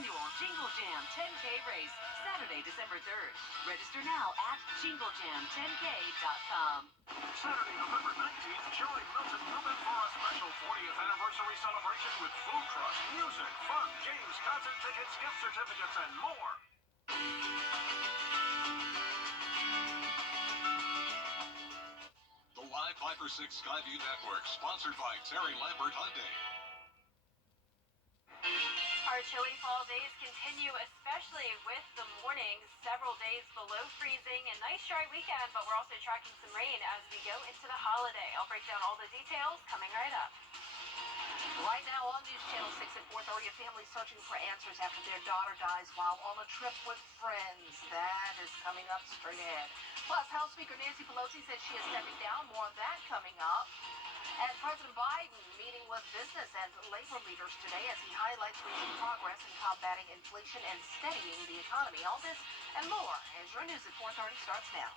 annual Jingle Jam 10K race, Saturday, December 3rd. Register now at jinglejam10k.com. Saturday, November 19th, join Milton Newman for a special 40th anniversary celebration with food trucks, music, fun, games, concert tickets, gift certificates, and more. The Live 5 for 6 Skyview Network, sponsored by Terry Lambert Hyundai. Our chilly fall days continue, especially with the mornings. Several days below freezing. A nice dry weekend, but we're also tracking some rain as we go into the holiday. I'll break down all the details coming right up. Right now on News Channel 6 at 4:30, a family searching for answers after their daughter dies while on a trip with friends. That is coming up straight ahead. Plus, House Speaker Nancy Pelosi says she is stepping down. More on that coming up. And President Biden meeting with business and labor leaders today as he highlights recent progress in combating inflation and steadying the economy. All this and more as your news at 4:30 starts now.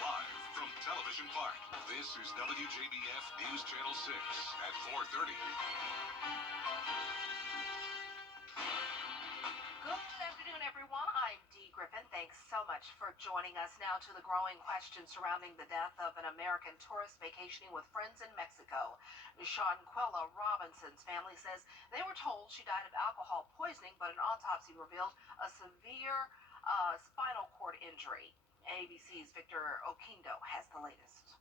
Live from Television Park, this is WJBF News Channel 6 at 4:30. Good afternoon, everyone. I'm Dee Griffin. Thanks so much for joining us. Now to the growing question surrounding the death of an American tourist vacationing with friends in Mexico. Shanquella Robinson's family says they were told she died of alcohol poisoning, but an autopsy revealed a severe spinal cord injury. ABC's Victor Oquindo has the latest.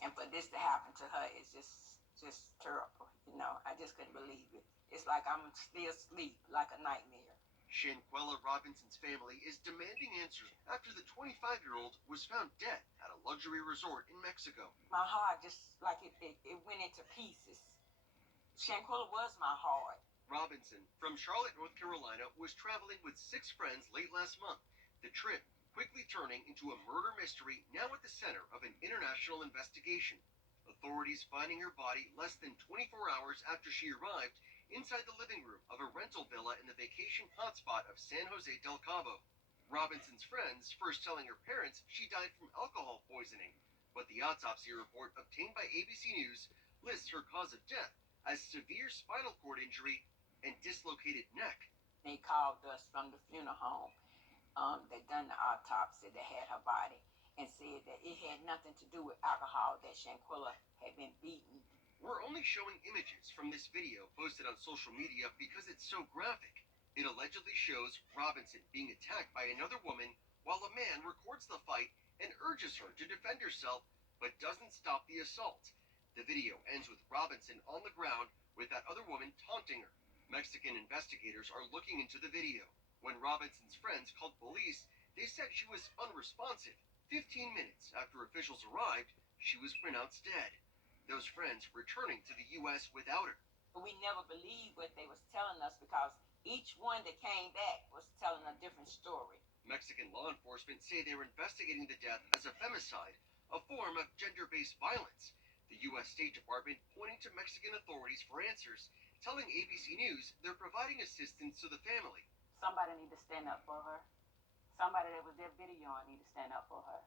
And for this to happen to her is just terrible. You know, I just couldn't believe it. It's like I'm still asleep, like a nightmare. Shanquella Robinson's family is demanding answers after the 25-year-old was found dead at a luxury resort in Mexico. My heart just like it went into pieces. Shanquella was my heart. Robinson, from Charlotte, North Carolina, was traveling with 6 friends late last month. The trip quickly turning into a murder mystery now at the center of an international investigation. Authorities finding her body less than 24 hours after she arrived inside the living room of a rental villa in the vacation hotspot of San Jose del Cabo. Robinson's friends first telling her parents she died from alcohol poisoning, but the autopsy report obtained by ABC News lists her cause of death as severe spinal cord injury and dislocated neck. They called us from the funeral home. They done the autopsy. They had her body and said that it had nothing to do with alcohol, that Shanquella had been beaten. We're only showing images from this video posted on social media because it's so graphic. It allegedly shows Robinson being attacked by another woman while a man records the fight and urges her to defend herself, but doesn't stop the assault. The video ends with Robinson on the ground with that other woman taunting her. Mexican investigators are looking into the video. When Robinson's friends called police, they said she was unresponsive. 15 minutes after officials arrived, she was pronounced dead. Those friends returning to the U.S. without her. We never believed what they was telling us because each one that came back was telling a different story. Mexican law enforcement say they're investigating the death as a femicide, a form of gender-based violence. The U.S. State Department pointing to Mexican authorities for answers, telling ABC News they're providing assistance to the family. Somebody need to stand up for her. Somebody that was there videoing need to stand up for her.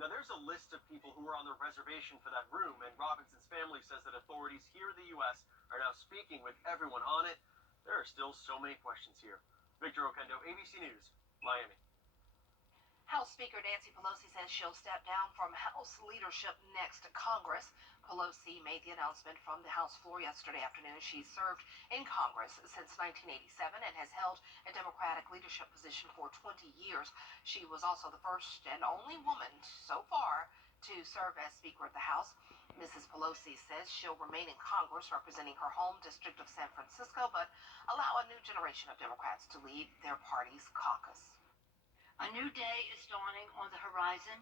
Now, there's a list of people who were on the reservation for that room, and Robinson's family says that authorities here in the U.S. are now speaking with everyone on it. There are still so many questions here. Victor Oquendo, ABC News, Miami. House Speaker Nancy Pelosi says she'll step down from House leadership next to Congress. Pelosi made the announcement from the House floor yesterday afternoon. She's served in Congress since 1987 and has held a Democratic leadership position for 20 years. She was also the first and only woman so far to serve as Speaker of the House. Mrs. Pelosi says she'll remain in Congress representing her home district of San Francisco, but allow a new generation of Democrats to lead their party's caucus. A new day is dawning on the horizon,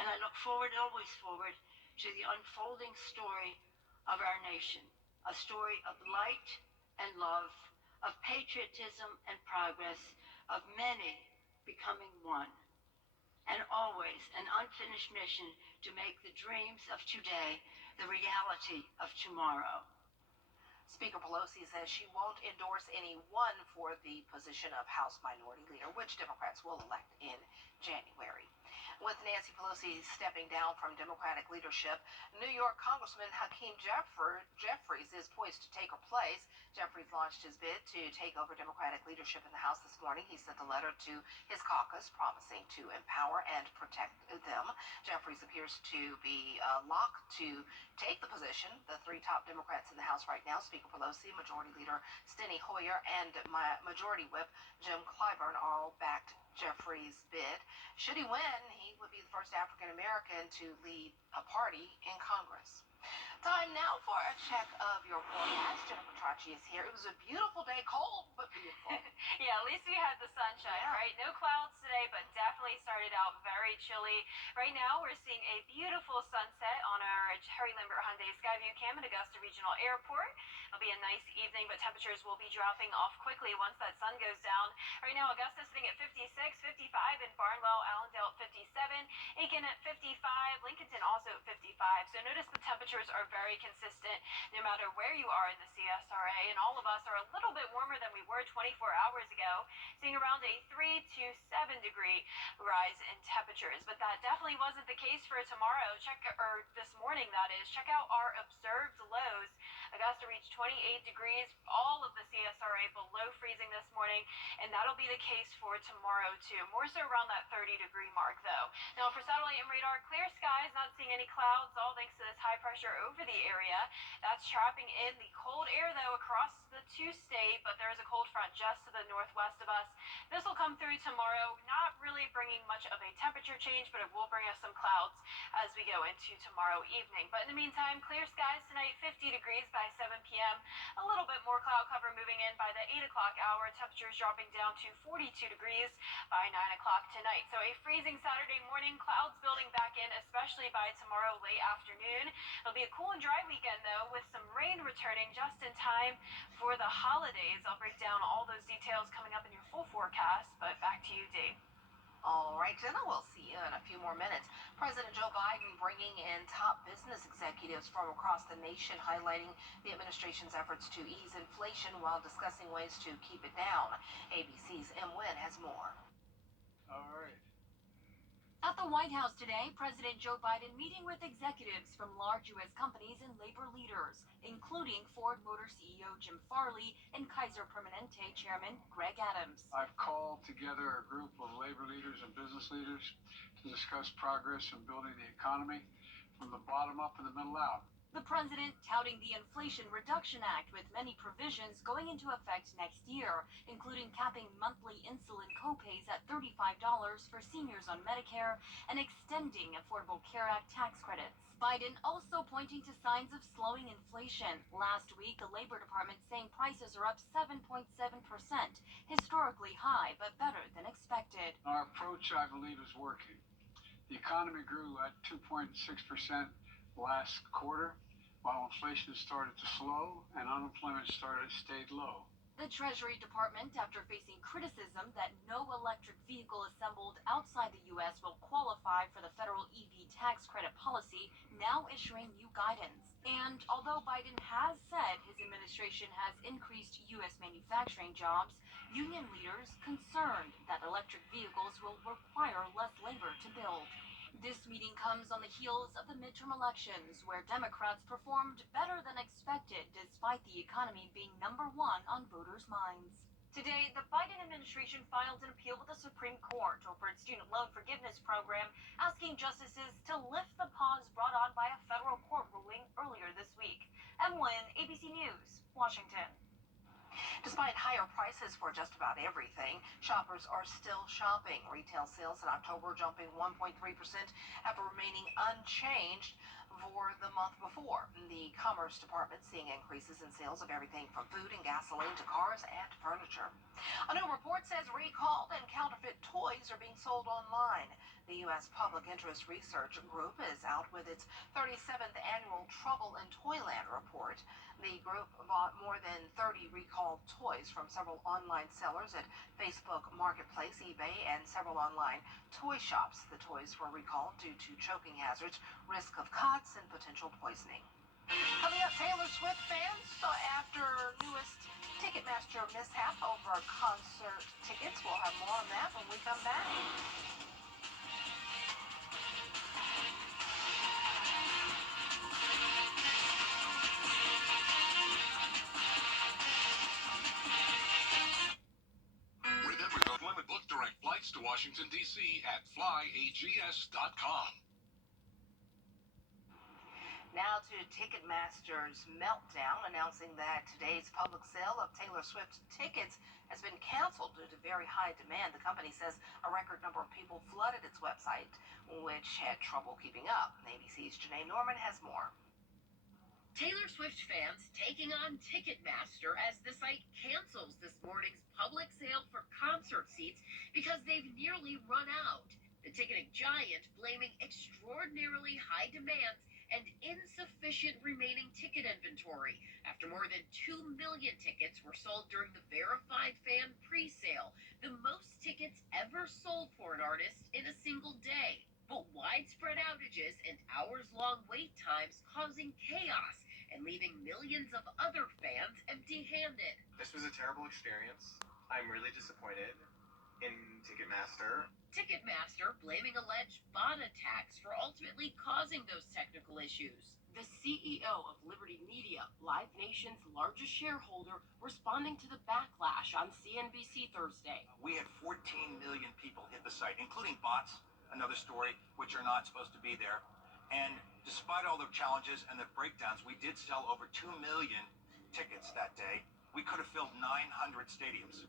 and I look forward, always forward, to the unfolding story of our nation. A story of light and love, of patriotism and progress, of many becoming one. And always an unfinished mission to make the dreams of today the reality of tomorrow. Speaker Pelosi says she won't endorse anyone for the position of House Minority Leader, which Democrats will elect in January. With Nancy Pelosi stepping down from Democratic leadership, New York Congressman Hakeem Jeffries is poised to take her place. Jeffries launched his bid to take over Democratic leadership in the House this morning. He sent a letter to his caucus promising to empower and protect them. Jeffries appears to be locked to take the position. The three top Democrats in the House right now, Speaker Pelosi, Majority Leader Steny Hoyer, and Majority Whip Jim Clyburn, all backed Jeffries' bid. Should he win, he would be the first African American to lead a party in Congress. Time now for a check of your forecast. Jennifer Tracci is here. It was a beautiful day, cold but beautiful. Yeah, at least we had the sunshine, right? No clouds today, but definitely started out very chilly. Right now, we're seeing a beautiful sunset on our Harry Lambert Hyundai Skyview Cam at Augusta Regional Airport. It'll be a nice evening, but temperatures will be dropping off quickly once that sun goes down. Right now, Augusta sitting at 56, 55 in Barnwell, Allendale at 57, Aiken at 55, Lincolnton also at 55. So notice the temperatures are very consistent no matter where you are in the CSRA, and all of us are a little bit warmer than we were 24 hours ago, seeing around a 3 to 7 degree rise in temperatures. But that definitely wasn't the case for tomorrow. This morning, that is. Check out our observed lows. Augusta reached 28 degrees, all of the CSRA below freezing this morning, and that'll be the case for tomorrow too. More so around that 30-degree mark though. Now for satellite and radar, clear skies, not seeing any clouds, all thanks to this high pressure over the area. That's trapping in the cold air though across the two-state, but there is a cold front just to the northwest of us. This will come through tomorrow, not really bringing much of a temperature change, but it will bring us some clouds as we go into tomorrow evening. But in the meantime, clear skies tonight, 50 degrees by 7 p.m. A little bit more cloud cover moving in by the 8 o'clock hour. Temperatures dropping down to 42 degrees by 9 o'clock tonight. So a freezing Saturday morning, clouds building back in, especially by tomorrow late afternoon. It'll be a cool and dry weekend though, with some rain returning just in time for the holidays. I'll break down all those details coming up in your full forecast, but back to you, Dee. All right, Jenna, we'll see you in a few more minutes. President Joe Biden bringing in top business executives from across the nation, highlighting the administration's efforts to ease inflation while discussing ways to keep it down. ABC's M. Wynn has more. All right. At the White House today, President Joe Biden meeting with executives from large U.S. companies and labor leaders, including Ford Motor CEO Jim Farley and Kaiser Permanente Chairman Greg Adams. I've called together a group of labor leaders and business leaders to discuss progress in building the economy from the bottom up and the middle out. The president touting the Inflation Reduction Act with many provisions going into effect next year, including capping monthly insulin copays at $35 for seniors on Medicare and extending Affordable Care Act tax credits. Biden also pointing to signs of slowing inflation. Last week, the Labor Department saying prices are up 7.7%, historically high, but better than expected. Our approach, I believe, is working. The economy grew at 2.6% last quarter, while inflation started to slow and unemployment stayed low. The Treasury Department, after facing criticism that no electric vehicle assembled outside the U.S. will qualify for the federal EV tax credit policy, now issuing new guidance. And although Biden has said his administration has increased U.S. manufacturing jobs, union leaders concerned that electric vehicles will require less labor to build. This meeting comes on the heels of the midterm elections, where Democrats performed better than expected despite the economy being #1 on voters' minds. Today, the Biden administration filed an appeal with the Supreme Court over its student loan forgiveness program, asking justices to lift the pause brought on by a federal court ruling earlier this week. Emlyn, ABC News, Washington. Despite higher prices for just about everything, shoppers are still shopping. Retail sales in October jumping 1.3% after remaining unchanged for the month before. The Commerce Department seeing increases in sales of everything from food and gasoline to cars and furniture. A new report says recalled and counterfeit toys are being sold online. The U.S. Public Interest Research Group is out with its 37th annual Trouble in Toyland report. The group bought more than 30 recalled toys from several online sellers at Facebook Marketplace, eBay, and several online toy shops. The toys were recalled due to choking hazards, risk of cuts, and potential poisoning. Coming up, Taylor Swift fans after newest Ticketmaster mishap over concert tickets. We'll have more on that when we come back. to Washington, D.C. at flyags.com. Now to Ticketmaster's meltdown, announcing that today's public sale of Taylor Swift tickets has been canceled due to very high demand. The company says a record number of people flooded its website, which had trouble keeping up. ABC's Janae Norman has more. Taylor Swift fans taking on Ticketmaster as the site cancels this morning's public sale for concert seats because they've nearly run out. The ticketing giant blaming extraordinarily high demands and insufficient remaining ticket inventory after more than 2 million tickets were sold during the verified fan pre-sale, the most tickets ever sold for an artist in a single day. But widespread outages and hours-long wait times causing chaos and leaving millions of other fans empty-handed. This was a terrible experience. I'm really disappointed in Ticketmaster. Ticketmaster blaming alleged bot attacks for ultimately causing those technical issues. The CEO of Liberty Media, Live Nation's largest shareholder, responding to the backlash on CNBC Thursday. We had 14 million people hit the site, including bots, another story, which are not supposed to be there. And despite all the challenges and the breakdowns, we did sell over 2 million tickets that day. We could have filled 900 stadiums.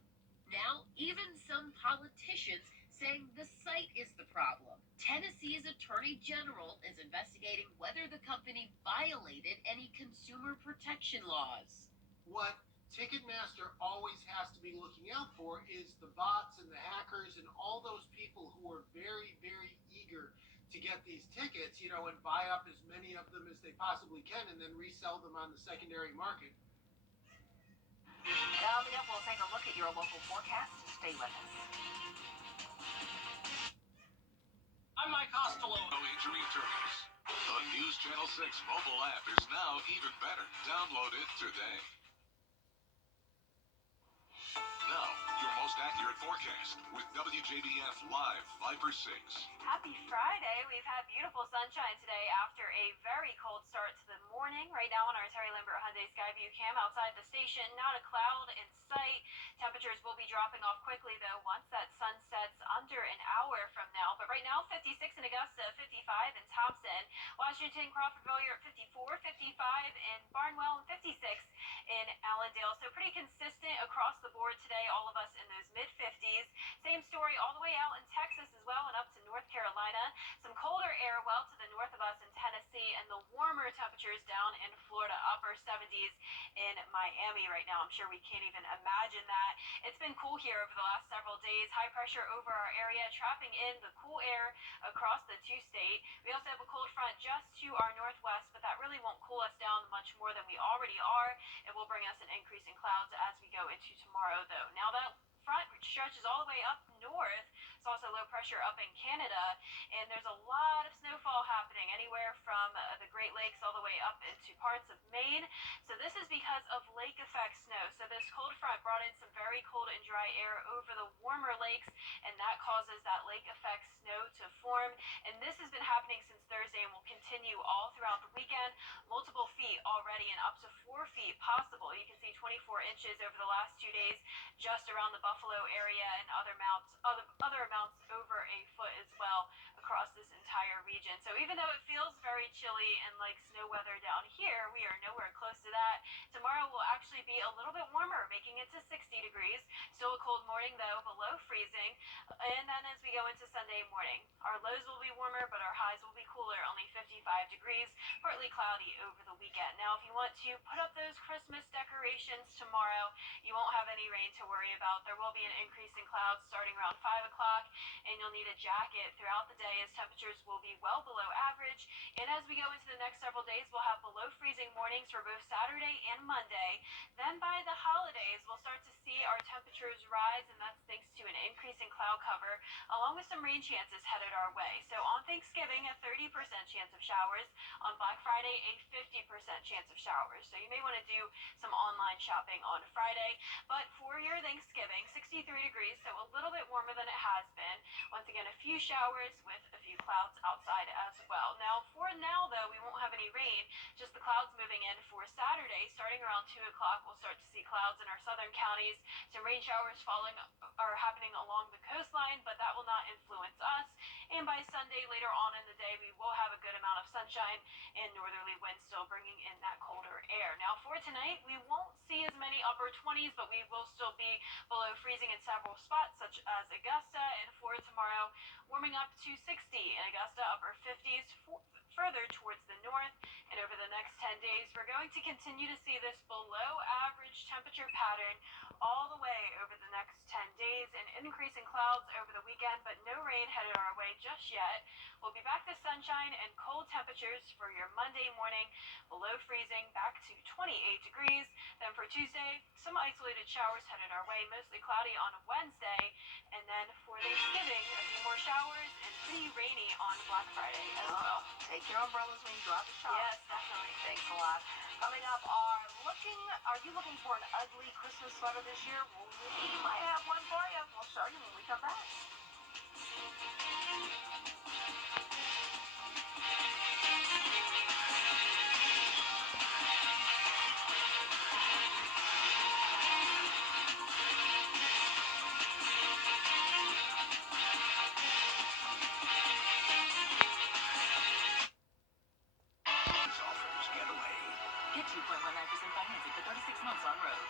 Now, even some politicians saying the site is the problem. Tennessee's Attorney General is investigating whether the company violated any consumer protection laws. What Ticketmaster always has to be looking out for is the bots and the hackers and all those people who are very, very eager to get these tickets, and buy up as many of them as they possibly can and then resell them on the secondary market. Coming up, we'll take a look at your local forecast. Stay with us. I'm Mike Costello. No injury attorneys. The News Channel 6 mobile app is now even better. Download it today. Now, your most accurate forecast with WJBF Live Viper 6. Happy Friday. We've had beautiful sunshine today after a very cold start to the morning. Right now on our Terry Lambert Hyundai Skyview cam outside the station, not a cloud in sight. Temperatures will be dropping off quickly, though, once that sun sets under an hour from now. But right now, 56 in Augusta, 55 in Thompson, Washington, Crawfordville, you're at 54, 55 in Barnwell, and 56 in Allendale. So pretty consistent across the board today, all of us in those mid-50s. Same story all the way out in Texas as well and up to North Carolina. Some colder air well to the north of us in Tennessee, and the warmer temperatures down in Florida, upper 70s in Miami right now. I'm sure we can't even imagine that. It's been cool here over the last several days. High pressure over our area, trapping in the cool air across the two-state. We also have a cold front just to our northwest, but that really won't cool us down much more than we already are. It will bring us an increase in clouds as we go into tomorrow, though. Now that front stretches all the way up north. It's also low pressure up in Canada, and there's a lot of snowfall happening anywhere from the Great Lakes all the way up into parts of Maine. So this is because of lake effect snow. So this cold front brought in some very cold and dry air over the warmer lakes, and that causes that lake effect snow to form. And this has been happening since Thursday and will continue all throughout the weekend. Multiple feet already and up to 4 feet possible. You can see 24 inches over the last 2 days just around the Buffalo area, and other amounts over a foot as well across this entire region. So even though it feels very chilly and like snow weather down here, we are nowhere close to that. Tomorrow will actually be a little bit warmer, making it to 60 degrees. Still a cold morning though, below freezing. And then as we go into Sunday morning, our lows will be warmer, but our highs will be cooler, only 55 degrees, partly cloudy over the weekend. Now, if you want to put up those Christmas decorations tomorrow, you won't have any rain to worry about. There will be an increase in clouds starting around 5 o'clock, and you'll need a jacket throughout the day as temperatures will be well below average. And as we go into the next several days, we'll have below freezing mornings for both Saturday and Monday. Then by the holidays, we'll start to see our temperatures rise, and that's thanks to an increase in cloud cover, along with some rain chances headed our way. So on Thanksgiving, a 30% chance of showers. On Black Friday, a 50% chance of showers. So you may want to do some online shopping on Friday. But for your Thanksgiving, 63 degrees, so a little bit warmer than it has been. Once again, a few showers with a few clouds outside as well. Now, for now, though, we won't have any rain, just the clouds moving in for Saturday. Starting around 2 o'clock, we'll start to see clouds in our southern counties. Some rain showers happening happening along the coastline, but that will not influence us. And by Sunday, later on in the day, we will have a good amount of sunshine and northerly winds still bringing in that colder air. Now, for tonight, we won't see as many upper 20s, but we will still be below freezing in several spots, such as Augusta. And for tomorrow, warming up to 60 in Augusta, upper 50s further towards the north. And over the next 10 days, we're going to continue to see this below average temperature pattern all the way over the next 10 days. An increase in clouds over the weekend, but no rain headed our way just yet. We'll be back to sunshine and cold temperatures for your Monday morning, below freezing, back to 28 degrees. Then for Tuesday, some isolated showers headed our way, mostly cloudy on Wednesday. And then for Thanksgiving, a few more showers and pretty rainy on Black Friday as well. Take your umbrellas when you go out to shop. Yes, definitely. Thanks a lot. Coming up, are you looking for an ugly Christmas sweater this year? Well, we might have one for you. We'll show you when we come back. Offers get away. Get 2.19% financing for 36 months on road.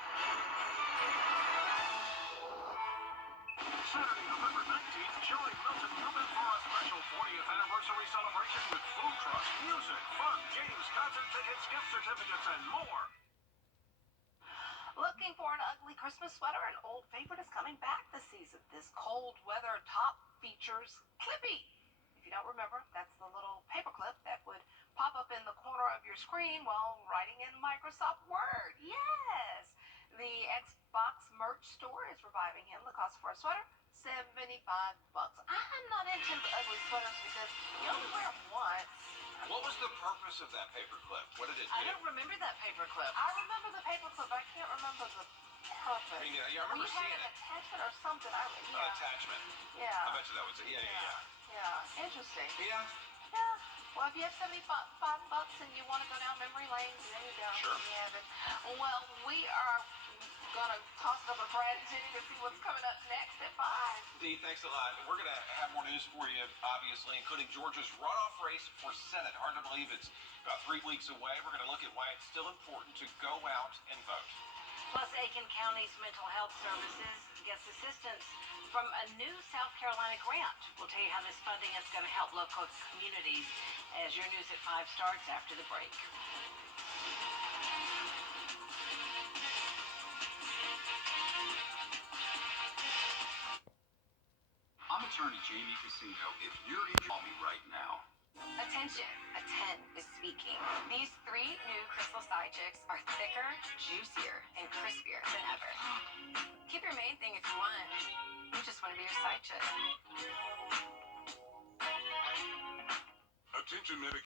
Saturday, November 19th, join Milton Newman for a special 40th anniversary celebration with food trucks, music, fun, games, concert tickets, gift certificates, and more. Looking for an ugly Christmas sweater? An old favorite is coming back this season. This cold weather top features Clippy. If you don't remember, that's the little paperclip that would pop up in the corner of your screen while writing in Microsoft Word. Yes! The Xbox merch store is reviving him. The cost for a sweater, $75. I'm not into ugly sweaters because you only wear them once. What was the purpose of that paperclip? What did it do? I don't remember that paperclip. I remember the paperclip. I can't remember the purpose. I mean, yeah, I remember You seeing had an it. attachment or something. Attachment. Yeah. I bet you that was it. Yeah. Yeah. Interesting. Yeah. Yeah. Well, if you have $75 and you want to go down memory lane, there you go. Sure. You have it. Well, we are going to toss it over to Brad and Jenny to see what's coming up next at 5. Dee, thanks a lot. We're going to have more news for you, obviously, including Georgia's runoff race for Senate. Hard to believe it's about 3 weeks away. We're going to look at why it's still important to go out and vote. Plus, Aiken County's mental health services gets assistance from a new South Carolina grant. We'll tell you how this funding is going to help local communities as your news at 5 starts after the break. I'm attorney Jamie Casino. If you're in, call me right now. Attention, a 10 is speaking. These 3 new Crystal Side Chicks are thicker, juicier, and crispier than ever. Keep your main thing if you want. You just want to be your side chick. Attention, medication.